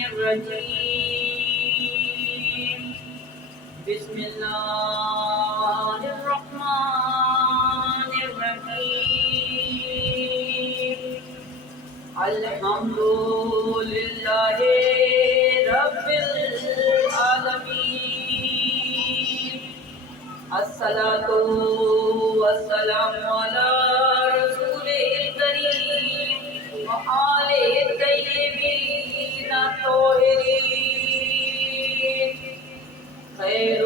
الرجيم بسم الله الرحمن الرحيم الحمد لله رب العالمين الصلاة والسلام على رسوله الكريم وآله الطيبين الطاهرين خير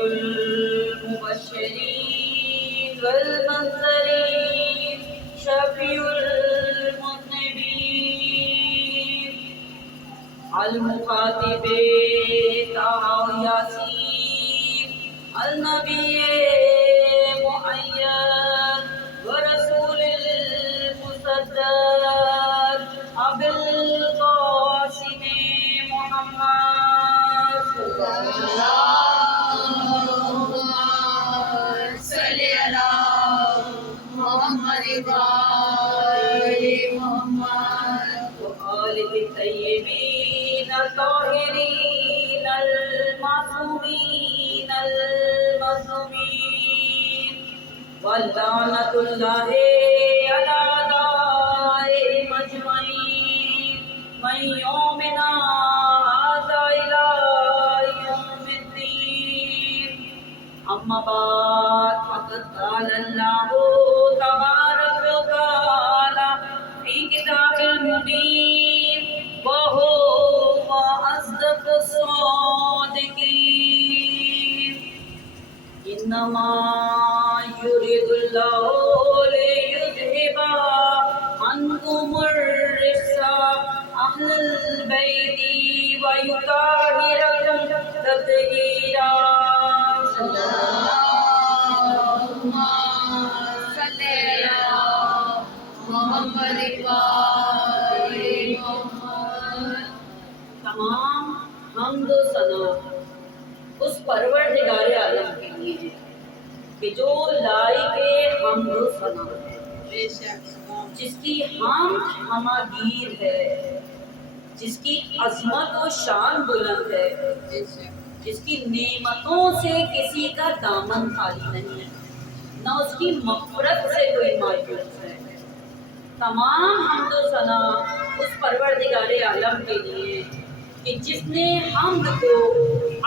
المبشرين والمنذرين شفيع المذنبين المخاطب طه ياسين النبي مؤيد ورسول المصدق أبي القاسم محمد اللهم صل على محمد وآل محمد وآله الطيبين الطاهرين المعصومين المظلومين ولعنة الله على أعدائهم أجمعين من يومنا هذا إلى يوم الدين أما بعد فقد قال الله تبارك وتعالى في كتاب المبين وهو أصدق الصادقين إنما يريد الله ليذهب عنكم الرجس أهل البيت ويطهركم تطهيرا اللهم صل على محمد وآل محمد تمام حمد و ثنا اس پروردگار عالم کے لیے ہے کہ جو لائق حمد و ثنا ہے، جس کی حمد ہماگیر ہے، جس کی عظمت و شان بلند ہے، جس کی نعمتوں سے کسی کا دامن خالی نہیں ہے، نہ اس کی مغفرت سے کوئی مایوس ہے۔ تمام حمد و ثنا اس پروردگار عالم کے لیے کہ جس نے حمد کو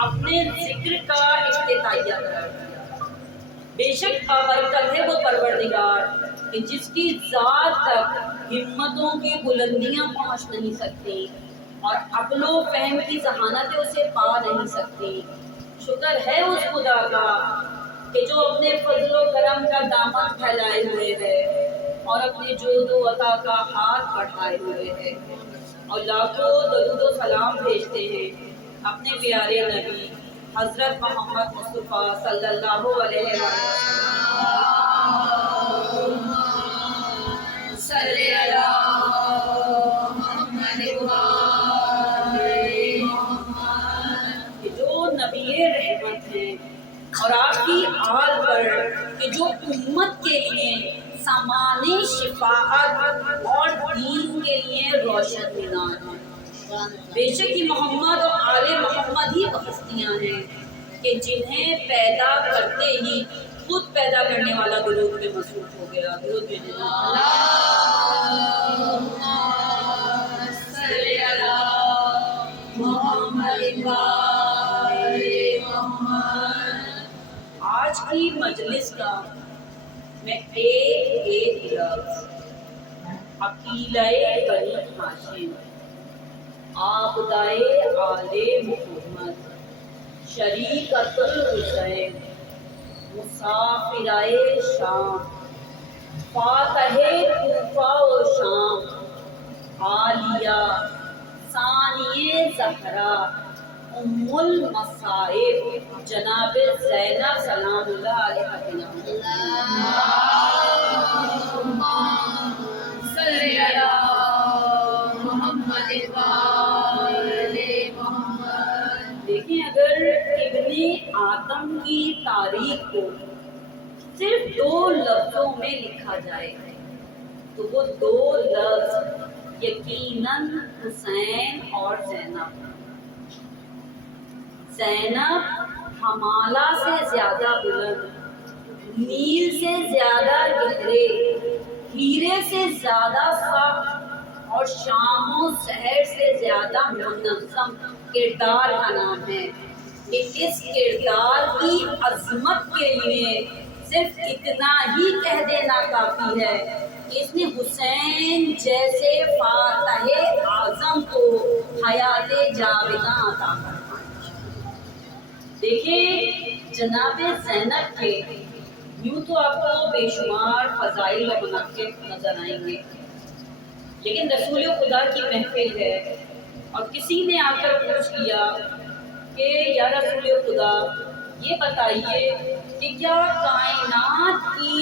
اپنے ذکر کا افتتاحیہ قرار دیا۔ بے شک بابرکت ہے وہ پروردگار کہ جس کی ذات تک ہمتوں کی بلندیاں پہنچ نہیں سکتی اور عقل و فہم کی ذہانتیں اسے پا نہیں سکتی۔ شکر ہے اس خدا کا کہ جو اپنے فضل و کرم کا دامن پھیلائے ہوئے ہے اور اپنے جود و عطا کا ہاتھ بڑھائے ہوئے ہے، اور لاکھوں درود و سلام بھیجتے ہیں اپنے پیارے نبی حضرت محمد مصطفیٰ صلی اللہ علیہ وسلم۔ صل على محمد وآل محمد کہ جو نبی رحمت ہیں اور آپ کی آل پر کہ جو امت کے لیے سامان شفاعت اور دین کے لیے روشن مینار ہیں۔ بے شک یہ محمد اور آل محمد ہی وہ ہستیاں ہیں کہ جنہیں پیدا کرتے ہی خود پیدا کرنے والا درود میں مصروف ہو گیا۔ درود میں اللهم صل على محمد وآل محمد آج کی مجلس کا میں ایک لفظ عقیلہ بنی ہاشم، آبدائے آل محمد، شریکۃ الحسین، مسافرائے شام، فاتح کوفہ و شام، عالیہ ثانیہ زہرا، ام المصائب، جناب زینب سلام اللہ علیہ وسلم۔ اللهم صل على محمد وآل محمد دیکھیں اگر ابن آدم کی تاریخ کو صرف 2 لفظوں میں لکھا جائے تو وہ 2 لفظ یقیناً حسین اور زینب۔ زینب ہمالہ سے زیادہ بلند، نیل سے زیادہ گہرے، ہیرے سے زیادہ سخت اور شام و سحر سے زیادہ منظم کردار کا نام ہے کہ اس کردار کی عظمت کے لیے صرف اتنا ہی کہہ دینا کافی ہے کہ اس نے حسین جیسے فاتح اعظم کو حیات جاوداں عطا فرمائی۔ دیکھیں جناب زینب کے یوں تو آپ کو بے شمار فضائل و مناقب نظر آئیں گے، لیکن رسول خدا کی محفل ہے اور کسی نے آ کر پوچھ لیا کہ یا رسول خدا یہ بتائیے کہ کیا کائنات کی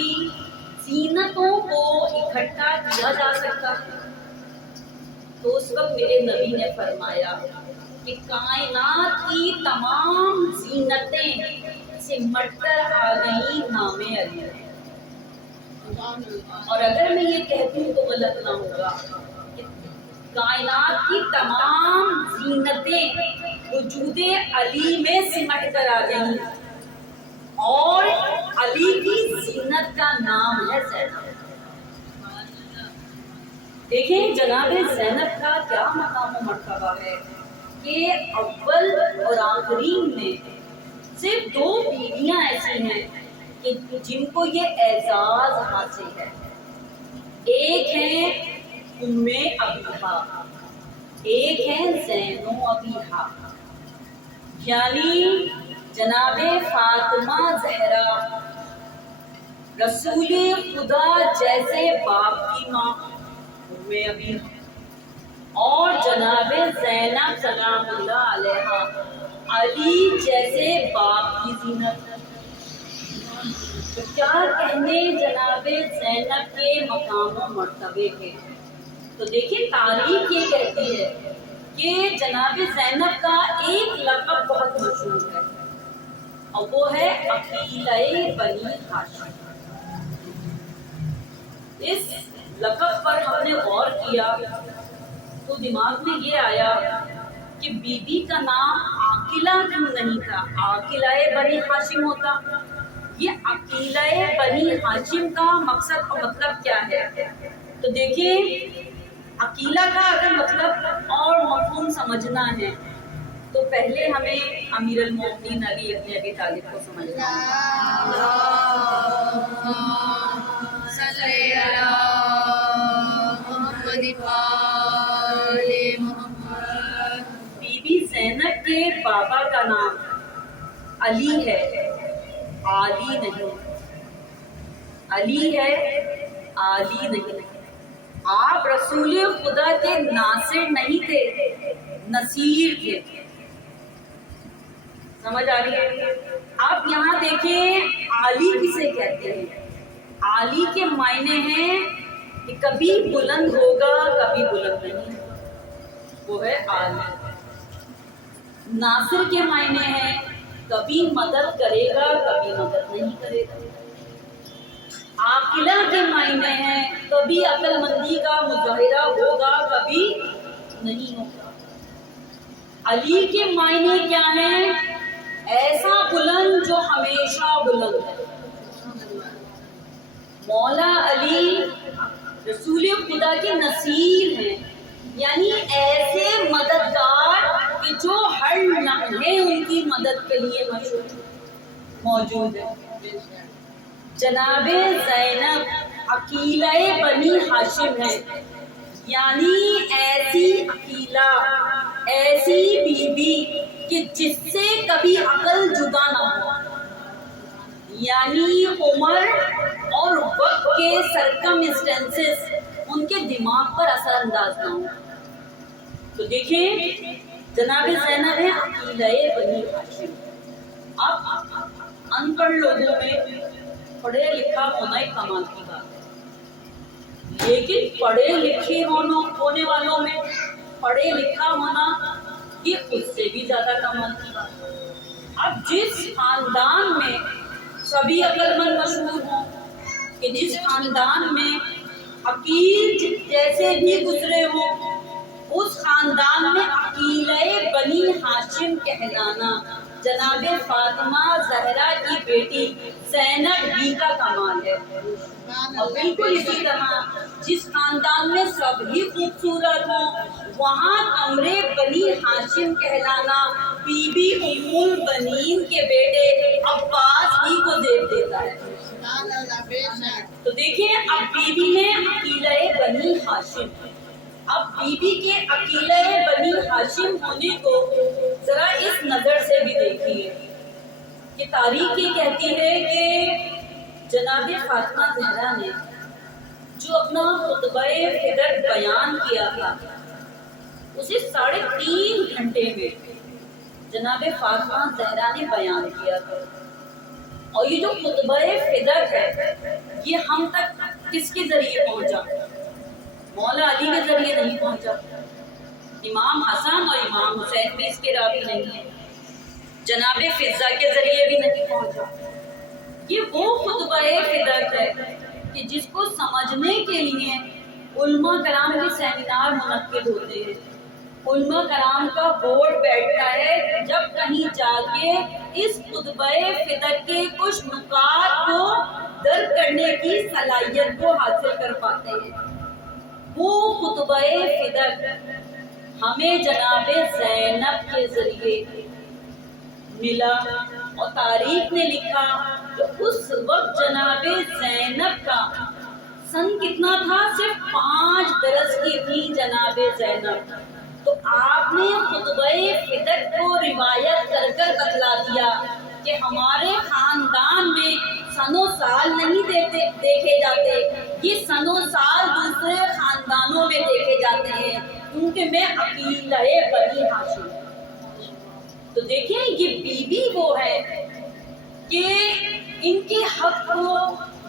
زینتوں کو اکٹھا کیا جا سکتا ہے؟ تو اس وقت میرے نبی نے فرمایا کہ کائنات کی تمام زینتیں سمٹ کر آ گئی نام علی ہے۔ اور اگر میں یہ کہتی ہوں تو غلط نہ ہوگا کہ کائنات کی تمام زینتیں وجود علی میں سمٹ کر آ گئی اور علی کی زینت کا نام ہے زینب۔ دیکھیں جناب زینب کا کیا مقام و مرتبہ ہے کہ اول اور آخرین میں صرف 2 بیویاں ایسی ہیں کہ جن کو یہ اعزاز حاصل ہے۔ ایک ہے ام ابیحہ، ایک ہے زینب ابیحہ، یعنی جناب فاطمہ زہرا رسول خدا جیسے باپ کی ماں ام ابیحہ، اور جناب زینب سلام اللہ علیہا علی جیسے باپ کی زینت۔ تو کیا کہنے جناب زینب کے مقام و مرتبے کے؟ تو دیکھیں تاریخ یہ کہتی ہے کہ جناب زینب کا ایک لقب بہت مشہور ہے اور وہ ہے عقیلہ بنی ہاشم۔ اس لقب پر ہم نے غور کیا تو دماغ میں یہ آیا کہ بی بی کا نام عاقلہ کیوں نہیں تھا، عاقلہ بنی ہاشم ہوتا۔ یہ عقیلہ بنی ہاشم کا مقصد اور مطلب کیا ہے؟ تو دیکھیں عقیلہ کا اگر مطلب اور مفہوم سمجھنا ہے تو پہلے ہمیں امیر المومنین علی ابن ابی طالب کو سمجھنا بی بی زینب کے بابا کا نام علی ہے، علی نہیں، علی ہے علی نہیں۔ آپ رسول خدا کے ناصر نہیں تھے، نصیر تھے۔ سمجھ آ رہی ہے؟ آپ یہاں دیکھیں عالی کسے کہتے ہیں؟ عالی کے معنی ہیں کہ کبھی بلند ہوگا کبھی بلند نہیں، وہ ہے عالی۔ ناصر کے معنی ہیں کبھی مدد کرے گا کبھی مدد نہیں کرے گا۔ عاقلہ کے معنی ہیں کبھی عقل مندی کا مظاہرہ ہوگا کبھی نہیں ہوگا۔ علی کے معنی کیا ہیں؟ ایسا بلند جو ہمیشہ بلند ہے۔ مولا علی رسول خدا کے نصیر ہیں، یعنی ایسے مددگار کہ جو ہر لمحے ان کی مدد کے لیے موجود ہے۔ جناب زینب عقیلہ بنی ہاشم ہے، یعنی ایسی عقیلہ، ایسی بی بی کہ جس سے کبھی عقل جدا نہ ہو، یعنی عمر اور وقت کے سرکمسٹنسز ان کے دماغ پر اثر انداز نہ ہو۔ تو دیکھیں جناب زینب ہے عقیلہ بنی ہاشم۔ اب ان پڑھ لوگوں میں پڑھے لکھا ہونا ایک کمال کی بات ہے، لیکن پڑھے لکھے ہونے والوں میں پڑھے لکھا ہونا یہ اس سے بھی زیادہ کمال کی بات ہے۔ اب جس خاندان میں سبھی عقل مند مشہور ہوں، کہ جس خاندان میں عقیل جیسے بھی گزرے ہوں، اس خاندان میں عقیلہ بنی ہاشم کہلانا جناب فاطمہ زہرا کی بیٹی زینب ہی کا کمال ہے۔ اور بالکل اسی طرح جس خاندان میں سب ہی خوبصورت ہوں وہاں امر بنی ہاشم کہلانا بی بی ام البنین کے بیٹے عباس ہی کو زیب دیتا ہے۔ تو دیکھیں اب بی بی ہے عقیلہ بنی ہاشم، اب بی بی کے عقیلہ بنی ہاشم ہونے کو ذرا اس نظر سے بھی دیکھیے کہ تاریخ یہ کہتی ہے کہ جناب فاطمہ زہرا نے جو اپنا خطبہ فدر بیان کیا تھا اسے 3.5 گھنٹے میں جناب فاطمہ زہرا نے بیان کیا تھا۔ اور یہ جو خطبہ فدر ہے یہ ہم تک کس کے ذریعے پہنچا؟ مولا علی کے ذریعے نہیں پہنچا، امام حسن اور امام حسین بھی اس کے راوی نہیں ہیں، جناب فضہ کے ذریعے بھی نہیں پہنچا۔ یہ وہ خطبہ فدر ہے کہ جس کو سمجھنے کے لیے علماء کرام کے سیمینار منعقد ہوتے ہیں، علماء کرام کا بورڈ بیٹھتا ہے، جب کہیں جا کے اس خطبہ فدر کے کچھ نکات کو درک کرنے کی صلاحیت کو حاصل کر پاتے ہیں۔ وہ خطبہ فدر ہمیں جناب زینب کے ذریعے ملا، اور تاریخ نے لکھا کہ اس وقت جناب زینب کا سن کتنا تھا؟ صرف 5 برس کی تھی جناب زینب۔ تو آپ نے خطبہ فدر کو روایت کر کر بتلا دیا کہ ہمارے خاندان میں سن و سال نہیں دیکھے جاتے، یہ سن و سال دوسرے خاندانوں میں دیکھے جاتے ہیں، کیونکہ میں عقیلہ بنی ہاشم۔ تو دیکھیں یہ بی بی وہ ہے کہ ان کے حق کو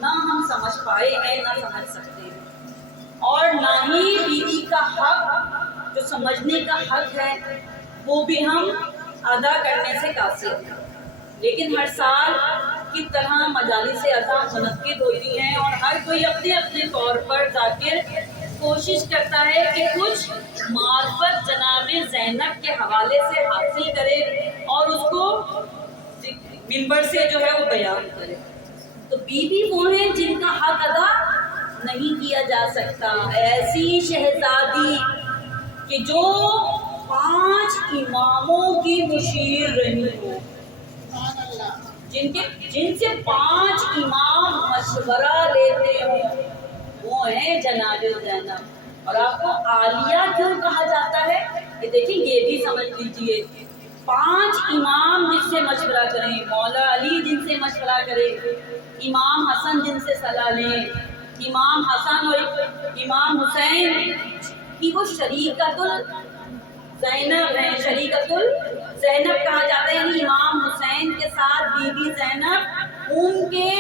نہ ہم سمجھ پائے ہیں نہ سمجھ سکتے ہیں، اور نہ ہی بی بی کا حق جو سمجھنے کا حق ہے وہ بھی ہم ادا کرنے سے قاصر ہیں۔ لیکن ہر سال کی طرح مجالس عزا منعقد ہوتی ہیں اور ہر کوئی اپنے اپنے طور پر ذاکر کوشش کرتا ہے کہ کچھ معرفت جناب زینب کے حوالے سے حاصل کرے اور اس کو منبر سے جو ہے وہ بیان کرے۔ تو بی بی وہ ہیں جن کا حق ادا نہیں کیا جا سکتا، ایسی شہزادی کہ جو 5 اماموں کی مشیر رہی ہو، جن سے 5 امام مشورہ لیتے ہوں، وہ ہیں جناب زینب۔ اور آپ کو عالیہ کیوں کہا جاتا ہے یہ دیکھیں، یہ بھی سمجھ لیجئے، 5 امام جن سے مشورہ کریں، مولا علی جن سے مشورہ کرے، امام حسن جن سے صلاح لیں، امام حسن اور امام حسین کی وہ شریکت زینب ہیں، شریکت زینب کہا جاتا ہے، یعنی امام حسین کے ساتھ بی بی زینب ان کے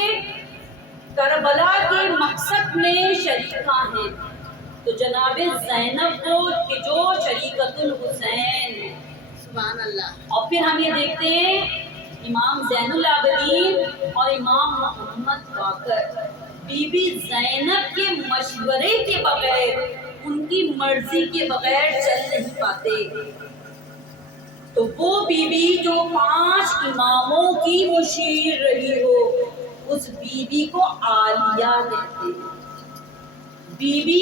کربلا کے مقصد میں شریکہ ہیں۔ تو جناب زینب کو کہ جو شریکت الحسین، سبحان اللہ۔ اور پھر ہم یہ دیکھتے ہیں امام زین العابدین اور امام محمد باقر بی بی زینب کے مشورے کے بغیر، ان کی مرضی کے بغیر چل نہیں پاتے۔ تو وہ بی بی جو 5 اماموں کی مشیر رہی ہو، اس بی بی کو عالیہ کہتے ہیں۔ بی بی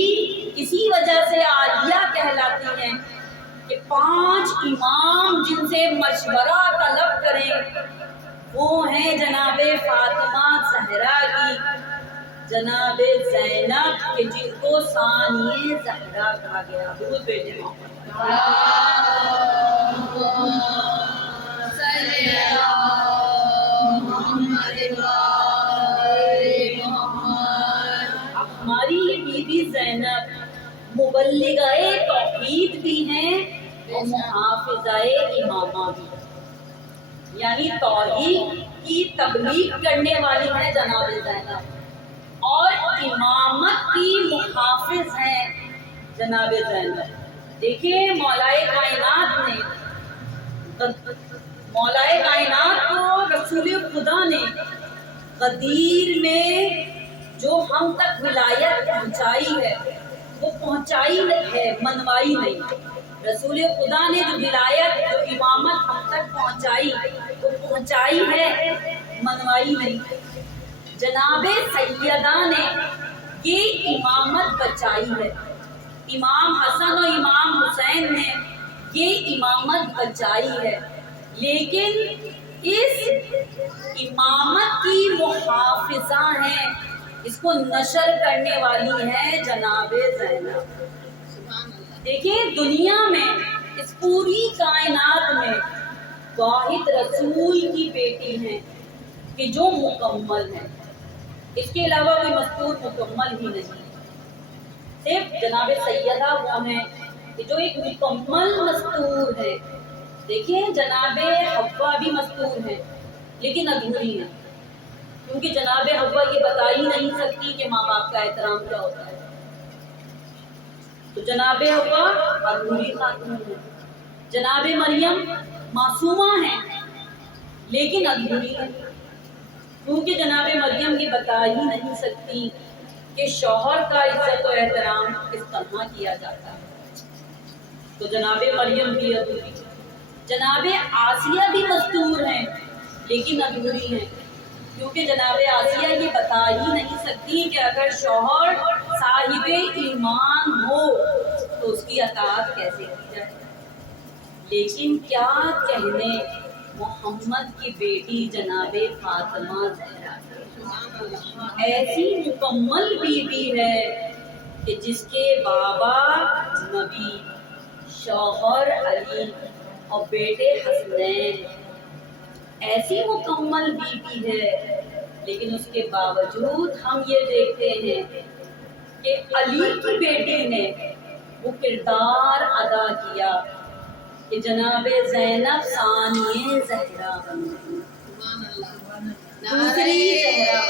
اسی وجہ سے عالیہ کہلاتی ہیں کہ 5 امام جن سے مشورہ طلب کریں وہ ہیں جناب فاطمہ زہرا کی جناب زینب کہ جن کو ثانیہ زہرا کہا گیا۔ درود بھیجیں ہماری یہ بی بی زینب مبلغہ توحید بھی ہیں اور محافظہ امامہ بھی، یعنی توحید کی تبلیغ کرنے والی ہے جناب زینب، اور امامت کی محافظ ہیں جناب زینب۔ دیکھیں مولا کائنات کو رسول خدا نے غدیر میں جو ہم تک ولایت پہنچائی ہے وہ پہنچائی ہے، منوائی نہیں۔ رسول خدا نے جو ولایت جو امامت ہم تک پہنچائی وہ پہنچائی ہے، منوائی نہیں۔ جناب سیدہ نے یہ امامت بچائی ہے، امام حسن و امام حسین نے یہ امامت بچائی ہے، لیکن اس امامت کی محافظہ ہیں، اس کو نشر کرنے والی ہے جناب زینب۔ دیکھیں دنیا میں اس پوری کائنات میں واحد رسول کی بیٹی ہیں کہ جو مکمل ہے، اس کے علاوہ کوئی مذکور مکمل ہی نہیں، صرف جناب سیدہ وہ ہیں کہ جو ایک مکمل مستور ہے۔ دیکھیں جناب حوا بھی مستور ہے لیکن ادھوری ہے، کیونکہ جناب حوا یہ بتا ہی نہیں سکتی کہ ماں باپ کا احترام کیا ہوتا ہے، تو جناب حوا ادھوری خاتون ہے۔ جناب مریم معصومہ ہیں لیکن ادھوری ہے، کیونکہ جناب مریم یہ بتا ہی نہیں سکتی کہ شوہر کا عزت و احترام کس طرح کیا جاتا ہے، تو جناب مریم بھی ادھوری۔ جناب آسیہ بھی مستور ہیں لیکن ادھوری ہیں، کیونکہ جناب آسیہ یہ بتا ہی نہیں سکتی کہ اگر شوہر صاحب ایمان ہو تو اس کی اطاعت کیسے کی جائے۔ لیکن کیا کہنے محمد کی بیٹی جناب فاطمہ زہرا، ایسی مکمل بیوی ہے کہ جس کے بابا نبی، شوہر علی اور بیٹے حسنین، ایسی مکمل بیوی ہے، لیکن اس کے باوجود ہم یہ دیکھتے ہیں کہ علی کی بیٹی نے وہ کردار ادا کیا کہ جناب زینب ثانیہ زہرا بن گئی، دوسری زہرا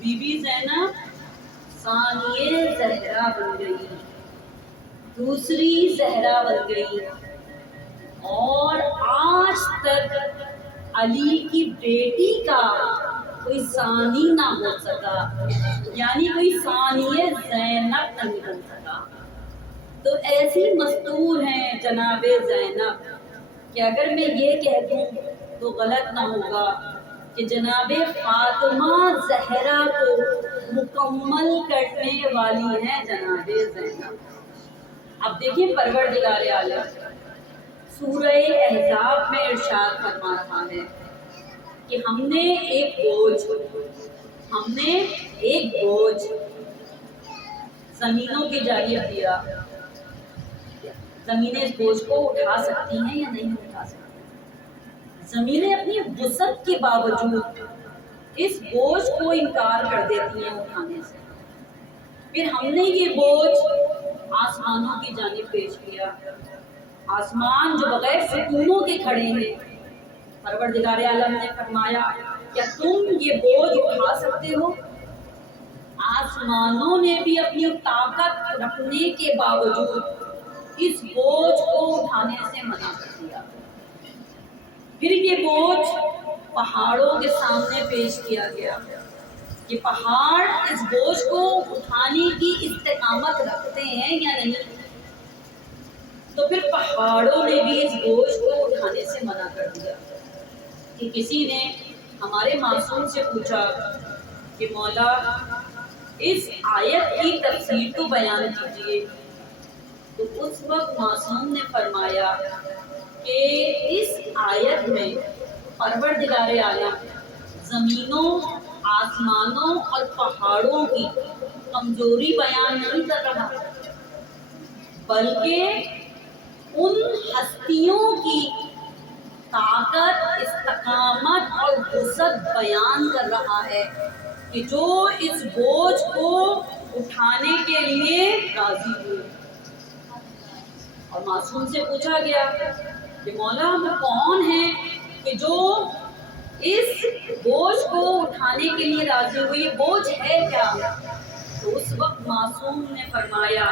بی بی زینب ثانیہ زہرا بن گئی، دوسری زہرا بن گئی، اور آج تک علی کی بیٹی کا کوئی ثانی نہ ہو سکا، یعنی کوئی ثانیہ زینب نہیں بن سکا۔ تو ایسی مستور ہیں جناب زینب کہ اگر میں یہ کہہ دوں تو غلط نہ ہوگا کہ جناب فاطمہ زہرا کو مکمل کرنے والی ہیں جناب زینب۔ اب دیکھیں پروردگار عالم سورہ احزاب میں ارشاد فرما رہا ہے کہ ہم نے ایک بوجھ زمینوں کی جانب دیا، زمینیں اس بوجھ کو اٹھا سکتی ہیں یا نہیں اٹھا سکتی؟ زمینیں اپنی وسعت کے باوجود اس بوجھ کو انکار کر دیتی ہیں اٹھانے سے۔ پھر ہم نے یہ بوجھ آسمانوں کی جانب پیش کیا، آسمان جو بغیر ستونوں کے کھڑے ہیں، پروردگار عالم نے فرمایا کیا تم یہ بوجھ اٹھا سکتے ہو؟ آسمانوں نے بھی اپنی طاقت رکھنے کے باوجود اس بوجھ کو اٹھانے سے منع کر دیا۔ پھر یہ بوجھ پہاڑوں کے سامنے پیش کیا گیا کہ پہاڑ اس بوجھ کو اٹھانے کی استقامت رکھتے ہیں یا نہیں، تو پھر پہاڑوں نے بھی اس بوجھ کو اٹھانے سے منع کر دیا۔ کہ کسی نے ہمارے معصوم سے پوچھا کہ مولا اس آیت کی تفسیر تو بیان کیجیے، تو اس وقت معصوم نے فرمایا کہ اس آیت میں پروردگار عالم زمینوں، آسمانوں اور پہاڑوں کی کمزوری بیان نہیں کر رہا، بلکہ ان ہستیوں کی طاقت، استقامت اور وسعت بیان کر رہا ہے کہ جو اس بوجھ کو اٹھانے کے لیے راضی ہوئے۔ اور معصوم سے پوچھا گیا کہ مولا ہم کون ہیں کہ جو اس بوجھ کو اٹھانے کے لیے راضی ہوئے. یہ بوجھ ہے کیا؟ تو اس وقت معصوم نے فرمایا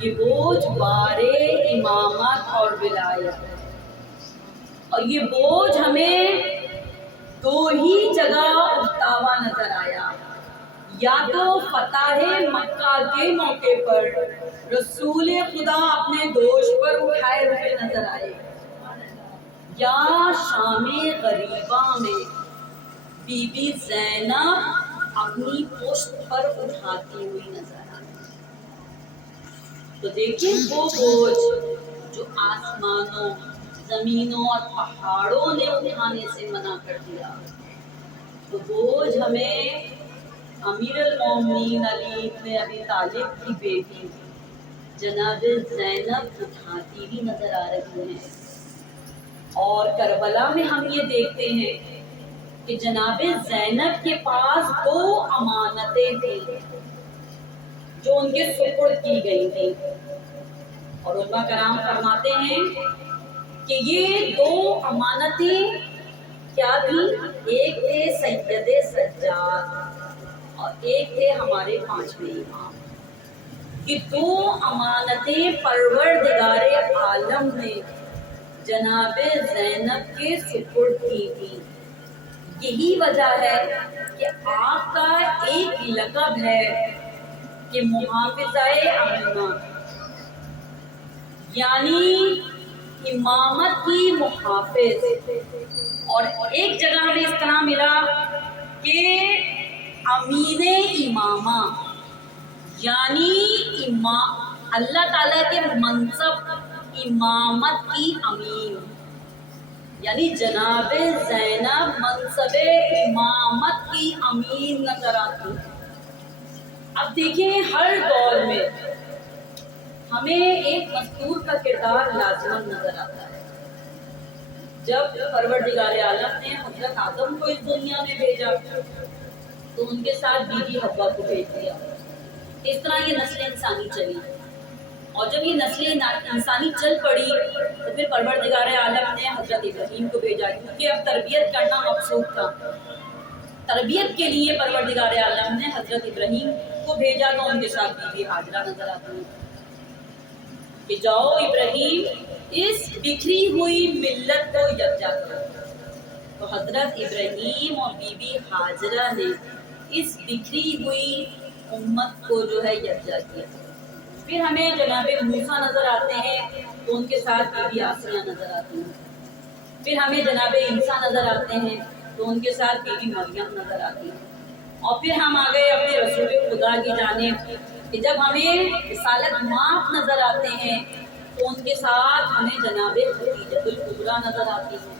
یہ بوجھ بارے امامت اور ولایت ہے. اور یہ بوجھ ہمیں دو ہی جگہ اٹھتا ہوا نظر آیا. یا تو فتح مکہ کے موقع پر رسول خدا اپنے دوش پر اٹھائے ہوئے نظر آئے، یا شام غریبہ میں بی بی زینب اپنی پشت پر اٹھاتی ہوئی نظر آئی. تو دیکھیں وہ بوجھ جو آسمانوں، زمینوں اور پہاڑوں نے اٹھانے سے منع کر دیا، تو بوجھ ہمیں امیر المومنین علی ابن ابی طالب کی بیٹی جناب زینب اٹھاتی بھی نظر آ رہی ہیں. اور کربلا میں ہم یہ دیکھتے ہیں کہ جناب زینب کے پاس دو امانتیں تھیں جو ان کے سپرد کی گئی تھی. اور علماء کرام فرماتے ہیں کہ یہ دو امانتیں کیا تھیں؟ ایک تھے سید سجاد اور ایک تھے ہمارے پانچویں امام. یہ دو امانتیں پروردگار عالم نے جناب زینب کے سپرد کی تھی. یہی وجہ ہے کہ آپ کا ایک لقب ہے کہ محافظہ امینہ، یعنی امامت کی محافظ. اور ایک جگہ ہمیں اس طرح ملا کہ امین امامہ، یعنی اللہ تعالیٰ کے منصب امامت کی امین، یعنی جناب زینب منصب امامت کی امین نظر آتی. اب دیکھیں ہر دور میں ہمیں ایک مستور کا کردار لازماً نظر آتا ہے. جب پروردگار عالم نے حضرت آدم کو اس دنیا میں بھیجا تو ان کے ساتھ بی بی حوا کو بھیج دیا. اس طرح یہ نسل انسانی چلی، اور جب یہ نسل انسانی چل پڑی تو پھر پروردگار عالم نے حضرت ابراہیم کو بھیجا، کیونکہ اب تربیت کرنا مقصود تھا. تربیت کے لیے پروردگار عالم نے حضرت ابراہیم کو بھیجا تو ان کے ساتھ بی بی ہاجرہ نظر آتی ہے کہ جاؤ ابراہیم اس بکھری ہوئی ملت کو یکجا کرو. تو حضرت ابراہیم اور بی بی ہاجرہ نے اس بکھری ہوئی امت کو جو ہے یکجا کیا. پھر ہمیں جناب موسیٰ نظر آتے ہیں تو ان کے ساتھ بی بی آسیہ نظر آتی ہیں. پھر ہمیں جناب عیسیٰ نظر آتے ہیں تو ان کے ساتھ بی بی مریم نظر آتی ہیں. اور پھر ہم آ گئے اپنے رسول خدا کی جانب کہ جب ہمیں رسالت ماپ نظر آتے ہیں تو ان کے ساتھ ہمیں جناب خدیجہ الکبریٰ نظر آتی ہے.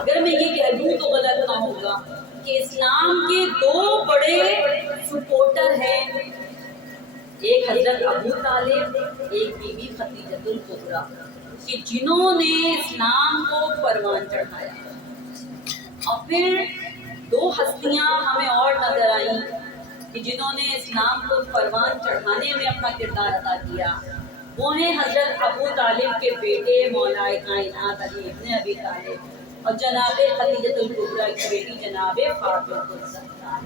اگر میں یہ کہہ دوں تو غلط نہ ہوگا کہ اسلام کے دو بڑے سپورٹر ہیں، ایک حضرت ابو طالب، ایک بی بی خدیجہ الکبریٰ، کہ جنہوں نے اسلام کو پروان چڑھایا. اور پھر دو ہستیاں ہمیں اور نظر آئیں کہ جنہوں نے اسلام کو پروان چڑھانے میں اپنا کردار ادا کیا. وہ ہیں حضرت ابو طالب کے بیٹے مولا کائنات علی ابن ابی طالب اور جناب خدیجہ الکبریٰ کی بیٹی جناب فاطمہ الزہرا.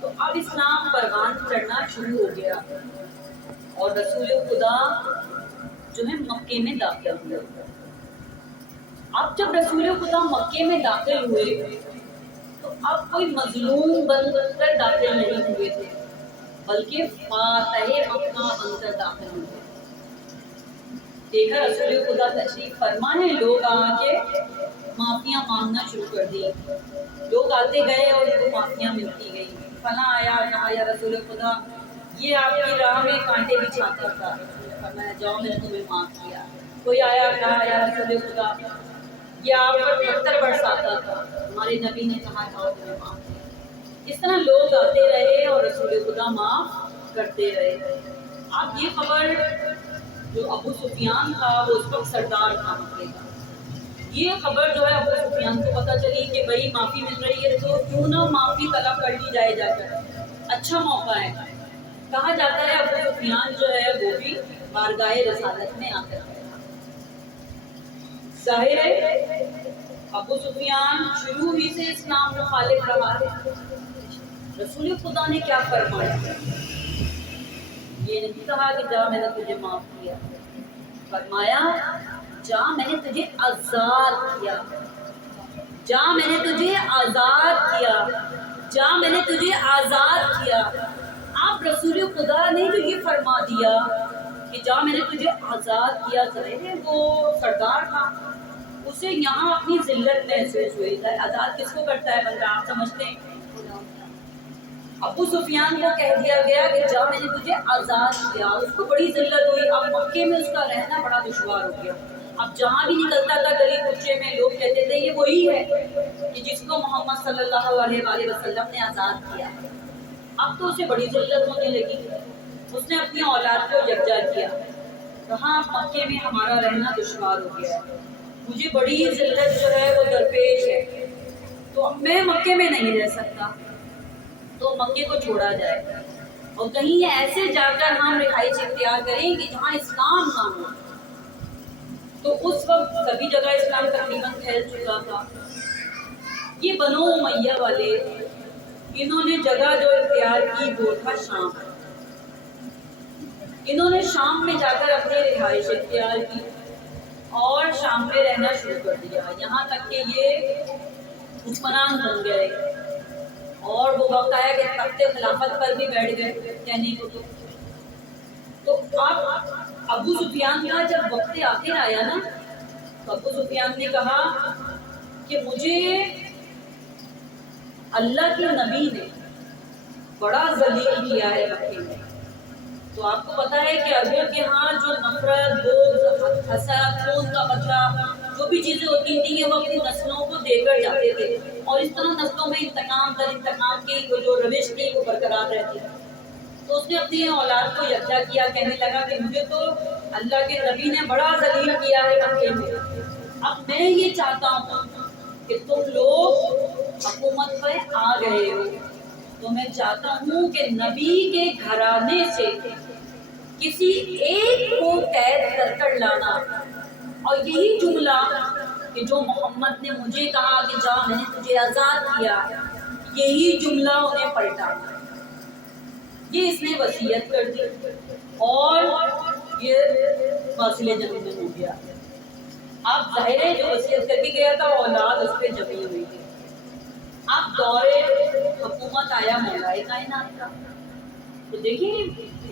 تو اب اسلام پروان چڑھنا شروع ہو گیا اور رسول خدا جو ہے مکے میں داخل ہوئے. اب جب رسول خدا مکے میں داخل ہوئے تو اب کوئی مظلوم بن کر داخل نہیں ہوئے تھے بلکہ فاتح مکہ بن کر داخل ہوئے. دیکھا رسول خدا تشریف فرما ہے، لوگ آ کے معافیاں مانگنا شروع کر دی. لوگ آتے گئے اور ان کو معافیاں ملتی گئی. فلاں آیا کہا یا رسول خدا یہ آپ کی راہ میں کانٹے بچھاتا تھا، فرمایا جاؤ میں نے تمہیں معاف کیا. کوئی آیا کہا یا رسول خدا یہ آپ پر پتھر برساتا تھا، ہمارے نبی نے کہا جاؤ تمہیں معاف کیا. اس طرح لوگ آتے رہے اور رسول خدا معاف کرتے رہے. اب یہ خبر جو ابو سفیان تھا وہ اس وقت سردار تھا مکے کا، یہ خبر جو ہے ابو سفیان کو پتہ چلی کہ بھائی معافی مل رہی ہے تو کیوں نہ معافی طلب کر لی جائے جا کر. اچھا موقع ہے. کہا جاتا ہے ابو سفیان جو ہے وہ بھی بارگاہ رسالت میں آتا ہے. ظاہر ہے ابو سفیان شروع ہی سے اسلام مخالف رہا ہے. رسول خدا نے کیا فرمایا؟ یہ نہیں کہا کہ جا میں نے تجھے معاف کیا، فرمایا جا میں نے تجھے آزاد کیا، جا میں نے تجھے آزاد کیا، جا میں نے تجھے آزاد کیا. آپ رسول خدا نے جو یہ فرما دیا کہ جا میں نے تجھے آزاد کیا، ظاہر ہے وہ سردار تھا، اسے یہاں اپنی ذلت محسوس ہوئی. آزاد کس کو کرتا ہے بندہ؟ آپ سمجھتے ہیں. ابو سفیان کو کہہ دیا گیا کہ جا میں نے تجھے آزاد کیا، اس کو بڑی ذلت ہوئی. اب مکے میں اس کا رہنا بڑا دشوار ہو گیا. اب جہاں بھی نکلتا تھا گلی کوچے میں لوگ کہتے تھے یہ وہی ہے کہ جس کو محمد صلی اللہ علیہ وآلہ وسلم نے آزاد کیا. اب تو اسے بڑی ذلت ہونے لگی. اس نے اپنی اولاد کو یکجا کیا، کہا مکے میں ہمارا رہنا دشوار ہو گیا، مجھے بڑی ذلت جو ہے وہ درپیش ہے، تو اب میں مکے میں نہیں رہ سکتا، تو مکے کو چھوڑا جائے اور کہیں ایسے جا کر ہم رہائش اختیار کریں کہ جہاں اسلام نہ ہو. تو اس وقت سبھی جگہ اسلام تقریباً پھیل چکا تھا. یہ بنو امیہ والے انہوں نے جگہ جو اختیار کی وہ تھا شام. انہوں نے شام میں جا کر اپنی رہائش اختیار کی اور شام میں رہنا شروع کر دیا، یہاں تک کہ یہ حکمران بن گئے اور وہ وقت آیا کہ تخت خلافت پر بھی بیٹھ گئے کہنے کو. تو آپ ابو سفیان کا جب وقت آخر آیا نا تو ابو سفیان نے کہا کہ مجھے اللہ کے نبی نے بڑا ذلیل کیا ہے مکے میں. تو آپ کو پتا ہے کہ عربوں کے ہاں جو نفرت، بغض، حسد، خون کا بدلہ جو بھی چیزیں ہوتی تھیں وہ اپنی نسلوں کو دے کر جاتے تھے اور اس طرح نسلوں میں انتقام در انتقام کی وہ جو روش تھی وہ برقرار رہتی. تو اس نے اپنی اولاد کو یکجا کیا، کہنے لگا کہ مجھے تو اللہ کے نبی نے بڑا ذلیل کیا ہے مکے میں. اب میں یہ چاہتا ہوں کہ تم لوگ حکومت پر آ گئے ہو تو میں چاہتا ہوں کہ نبی کے گھرانے سے کسی ایک کو قید کر کر لانا اور یہی جملہ کہ جو محمد نے مجھے کہا کہ جا میں نے تجھے آزاد کیا، یہی جملہ انہیں پلٹانا. یہ اس نے وصیت کر دی اور یہ فاصلے جنگ میں ہو گیا. اب ظاہر ہے جو وصیت کر کے گیا تھا اولاد اس پہ جمی ہوئی تھی. اب دور حکومت آیا مولا کائنات کا. تو دیکھیے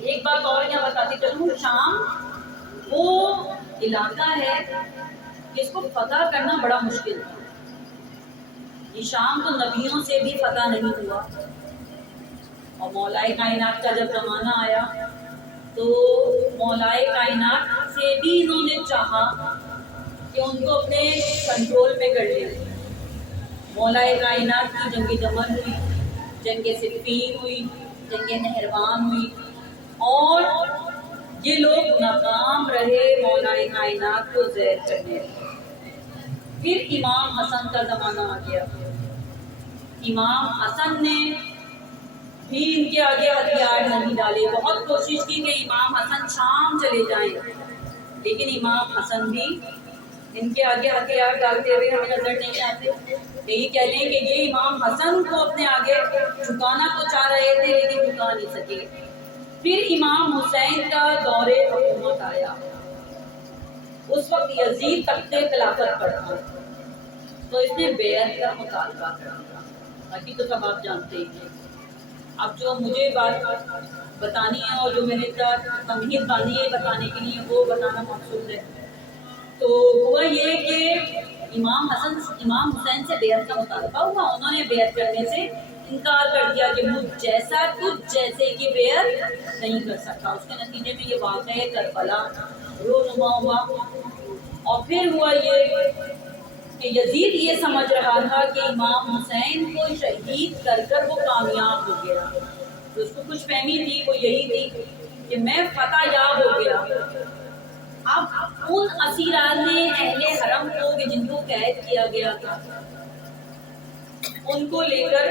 ایک بات اور یہاں بتاتی چلوں، شام وہ علاقہ ہے جس کو فتح کرنا بڑا مشکل تھا. یہ شام تو نبیوں سے بھی فتح نہیں ہوا اور مولا کائنات کا جب زمانہ آیا تو مولا کائنات سے بھی انہوں نے چاہا کہ ان کو اپنے کنٹرول میں کر لیں. مولا کائنات کی جنگ جمل ہوئی، جنگ صفین ہوئی، جنگ نہروان ہوئی اور یہ لوگ ناکام رہے مولا کائنات کو زیر کرنے. پھر امام حسن کا زمانہ آ گیا. امام حسن نے بھی ان کے آگے ہتھیار نہیں ڈالے. بہت کوشش کی کہ امام حسن شام چلے جائیں لیکن امام حسن بھی ان کے آگے ہتھیار ڈالتے ہوئے ہمیں نظر نہیں آتے. یہی کہہ لیں کہ یہ امام حسن کو اپنے آگے جھکانا تو چاہ رہے تھے لیکن جھکا نہیں سکے. پھر امام حسین کا دور حکومت آیا. اس وقت یزید تخت خلافت پر تھا تو اس نے بیعت کا مطالبہ کر دیا. باقی تو سب آپ جانتے ہیں. اب جو مجھے بات بتانی ہے اور جو میں نے تمہید بانی ہے بتانے کے لیے وہ بتانا مقصود ہے. تو ہوا یہ کہ امام حسین سے بیعت کا مطالبہ ہوا. انہوں نے بیعت کرنے سے انکار کر دیا کہ مجھ جیسا تجھ جیسے کی بیعت نہیں کر سکتا. اس کے نتیجے میں یہ واقعہ کربلا رونما ہوا. اور پھر ہوا یہ کہ یزید یہ سمجھ رہا تھا کہ امام حسین کو شہید کر کر وہ کامیاب ہو گیا. تو اس کو کچھ فہمی تھی وہ یہی تھی کہ میں فتح یاب ہو گیا. اب ان اسیران نے اہل حرم کو کہ جن کو قید کیا گیا تھا ان کو لے کر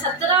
17